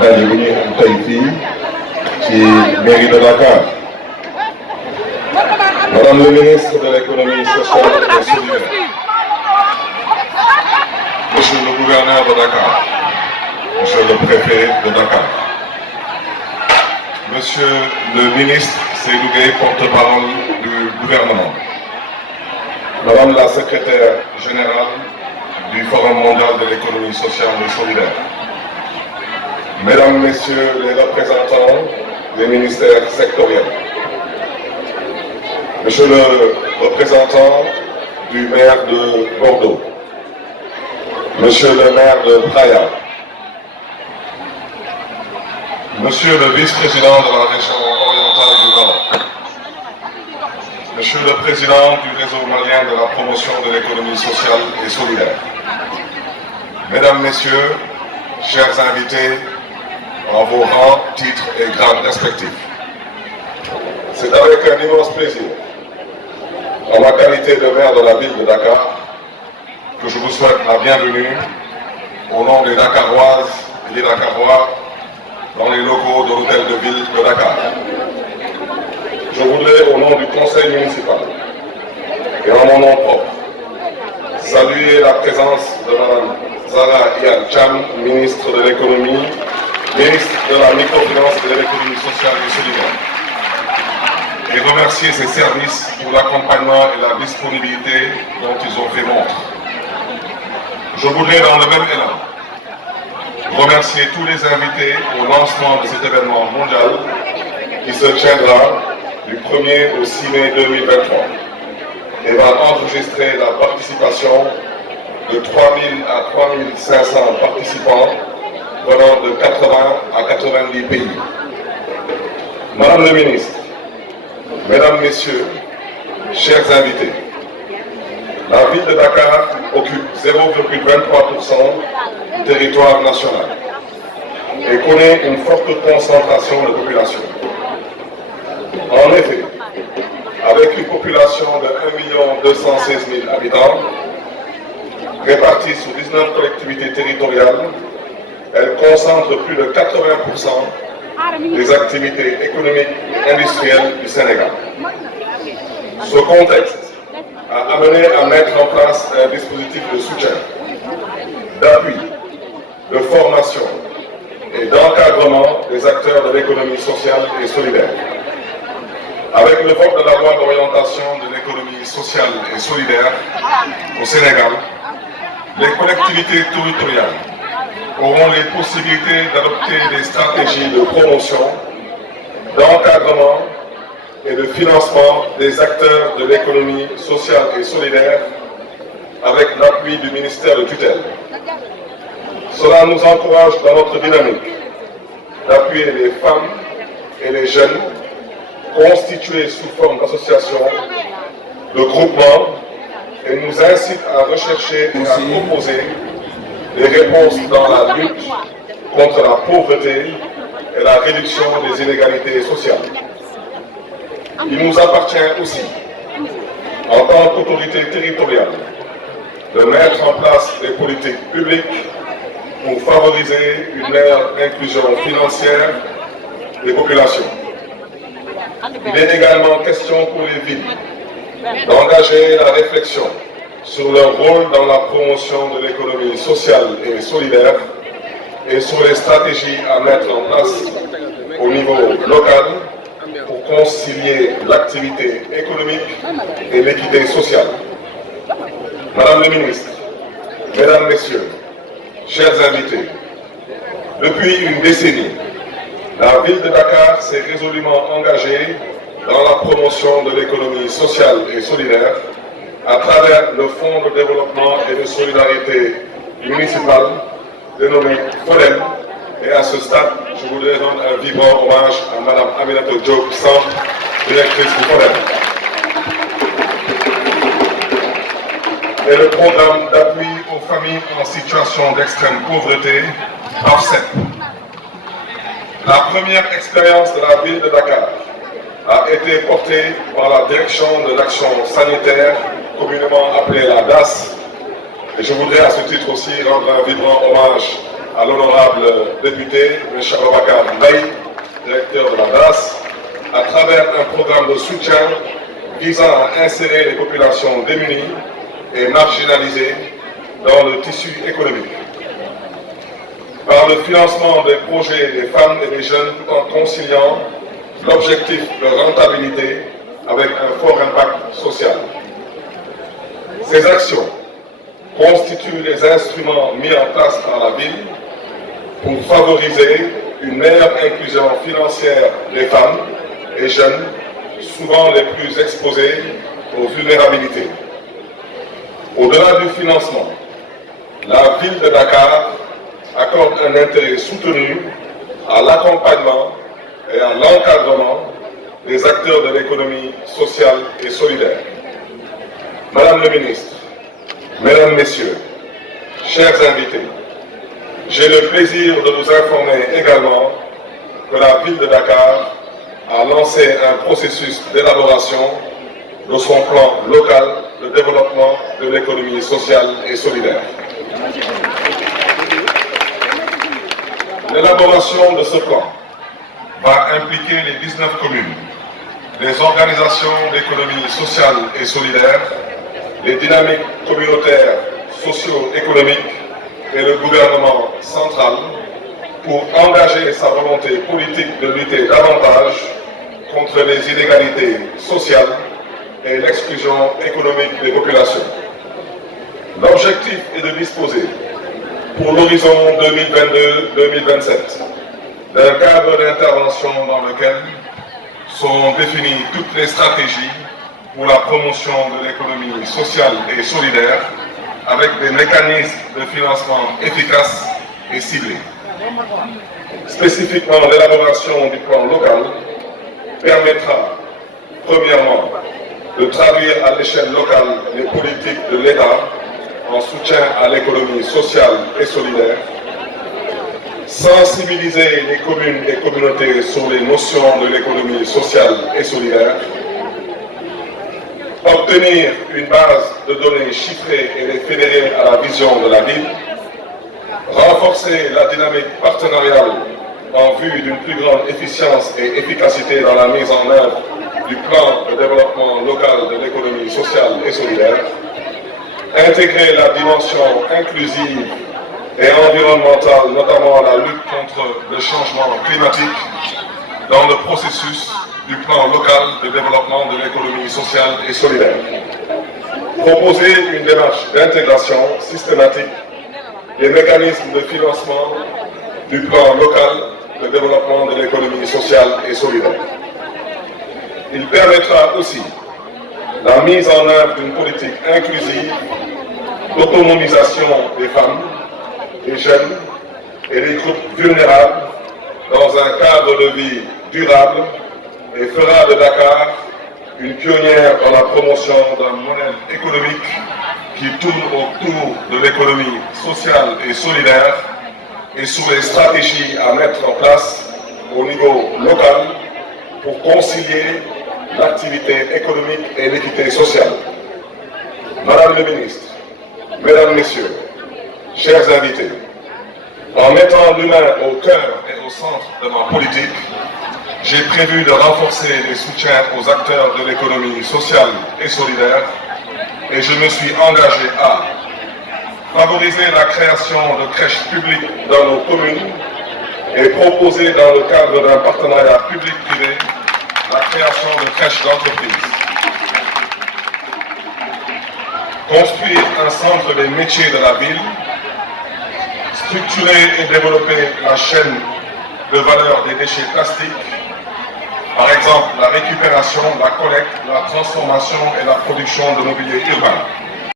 Madame Taïfi, qui mairie de Dakar. Madame le ministre de l'économie sociale et solidaire. Monsieur le gouverneur de Dakar. Monsieur le préfet de Dakar. Monsieur le ministre Seydou Gueye, porte-parole du gouvernement. Madame la secrétaire générale du Forum mondial de l'économie sociale et solidaire. Mesdames, Messieurs les représentants des ministères sectoriels. Monsieur le représentant du maire de Bordeaux. Monsieur le maire de Praia. Monsieur le vice-président de la région orientale du Nord. Monsieur le président du réseau malien de la promotion de l'économie sociale et solidaire. Mesdames, Messieurs, chers invités, en vos rangs, titres et grades respectifs. C'est avec un immense plaisir, en ma qualité de maire de la ville de Dakar, que je vous souhaite la bienvenue au nom des Dakaroises et des Dakarois dans les locaux de l'hôtel de ville de Dakar. Je voudrais, au nom du conseil municipal et en mon nom propre, saluer la présence de Mme Zahra Iyane Thiam, ministre de l'économie, ministre de la microfinance et de l'économie sociale et solidaire, et remercier ses services pour l'accompagnement et la disponibilité dont ils ont fait montre. Je voudrais, dans le même élan, remercier tous les invités au lancement de cet événement mondial qui se tiendra du 1er au 6 mai 2023 et va enregistrer la participation de 3 000 à 3 500 participants venant de 80 à 90 pays. Madame le ministre, Mesdames, Messieurs, chers invités, la ville de Dakar occupe 0,23% du territoire national et connaît une forte concentration de population. En effet, avec une population de 1 216 000 habitants, répartie sur 19 collectivités territoriales, elle concentre plus de 80% des activités économiques et industrielles du Sénégal. Ce contexte a amené à mettre en place un dispositif de soutien, d'appui, de formation et d'encadrement des acteurs de l'économie sociale et solidaire. Avec le vote de la loi d'orientation de l'économie sociale et solidaire au Sénégal, les collectivités territoriales auront les possibilités d'adopter des stratégies de promotion, d'encadrement et de financement des acteurs de l'économie sociale et solidaire avec l'appui du ministère de tutelle. Cela nous encourage dans notre dynamique d'appuyer les femmes et les jeunes constitués sous forme d'associations, de groupements, et nous incite à rechercher et à proposer des réponses dans la lutte contre la pauvreté et la réduction des inégalités sociales. Il nous appartient aussi, en tant qu'autorité territoriale, de mettre en place des politiques publiques pour favoriser une meilleure inclusion financière des populations. Il est également question pour les villes d'engager la réflexion sur leur rôle dans la promotion de l'économie sociale et solidaire et sur les stratégies à mettre en place au niveau local pour concilier l'activité économique et l'équité sociale. Madame le ministre, Mesdames, Messieurs, chers invités, depuis une décennie, la ville de Dakar s'est résolument engagée dans la promotion de l'économie sociale et solidaire à travers le Fonds de développement et de solidarité municipale dénommé FODEM. Et à ce stade, je voudrais rendre un vibrant hommage à Mme Aminata Diop Samb, directrice du FODEM. Et le programme d'appui aux familles en situation d'extrême pauvreté, AFSEP. La première expérience de la ville de Dakar a été portée par la direction de l'action sanitaire, communément appelée la DAS. Et je voudrais à ce titre aussi rendre un vibrant hommage à l'honorable député M. Aboubacar Mbaye, directeur de la DAS, à travers un programme de soutien visant à insérer les populations démunies et marginalisées dans le tissu économique. Par le financement des projets des femmes et des jeunes tout en conciliant l'objectif de rentabilité avec un fort impact social. Ces actions constituent les instruments mis en place par la ville pour favoriser une meilleure inclusion financière des femmes et jeunes, souvent les plus exposés aux vulnérabilités. Au-delà du financement, la ville de Dakar accorde un intérêt soutenu à l'accompagnement et à l'encadrement des acteurs de l'économie sociale et solidaire. Madame le ministre, Mesdames, Messieurs, chers invités, j'ai le plaisir de vous informer également que la ville de Dakar a lancé un processus d'élaboration de son plan local de développement de l'économie sociale et solidaire. L'élaboration de ce plan va impliquer les 19 communes, les organisations d'économie sociale et solidaire, les dynamiques communautaires socio-économiques et le gouvernement central pour engager sa volonté politique de lutter davantage contre les inégalités sociales et l'exclusion économique des populations. L'objectif est de disposer, pour l'horizon 2022-2027, d'un cadre d'intervention dans lequel sont définies toutes les stratégies pour la promotion de l'économie sociale et solidaire avec des mécanismes de financement efficaces et ciblés. Spécifiquement, l'élaboration du plan local permettra, premièrement, de traduire à l'échelle locale les politiques de l'État en soutien à l'économie sociale et solidaire, sensibiliser les communes et communautés sur les notions de l'économie sociale et solidaire, obtenir une base de données chiffrées et les fédérer à la vision de la ville, renforcer la dynamique partenariale en vue d'une plus grande efficience et efficacité dans la mise en œuvre du plan de développement local de l'économie sociale et solidaire, intégrer la dimension inclusive et environnementale, notamment la lutte contre le changement climatique, dans le processus du plan local de développement de l'économie sociale et solidaire. Proposer une démarche d'intégration systématique des mécanismes de financement du plan local de développement de l'économie sociale et solidaire. Il permettra aussi la mise en œuvre d'une politique inclusive d'autonomisation des femmes, des jeunes et des groupes vulnérables dans un cadre de vie durable et fera de Dakar une pionnière dans la promotion d'un modèle économique qui tourne autour de l'économie sociale et solidaire et sur les stratégies à mettre en place au niveau local pour concilier l'activité économique et l'équité sociale. Madame le ministre, Mesdames, Messieurs, chers invités, en mettant l'humain au cœur et au centre de ma politique, j'ai prévu de renforcer les soutiens aux acteurs de l'économie sociale et solidaire et je me suis engagé à favoriser la création de crèches publiques dans nos communes et proposer dans le cadre d'un partenariat public-privé la création de crèches d'entreprise. Construire un centre des métiers de la ville, structurer et développer la chaîne de valeur des déchets plastiques, par exemple la récupération, la collecte, la transformation et la production de mobilier urbain.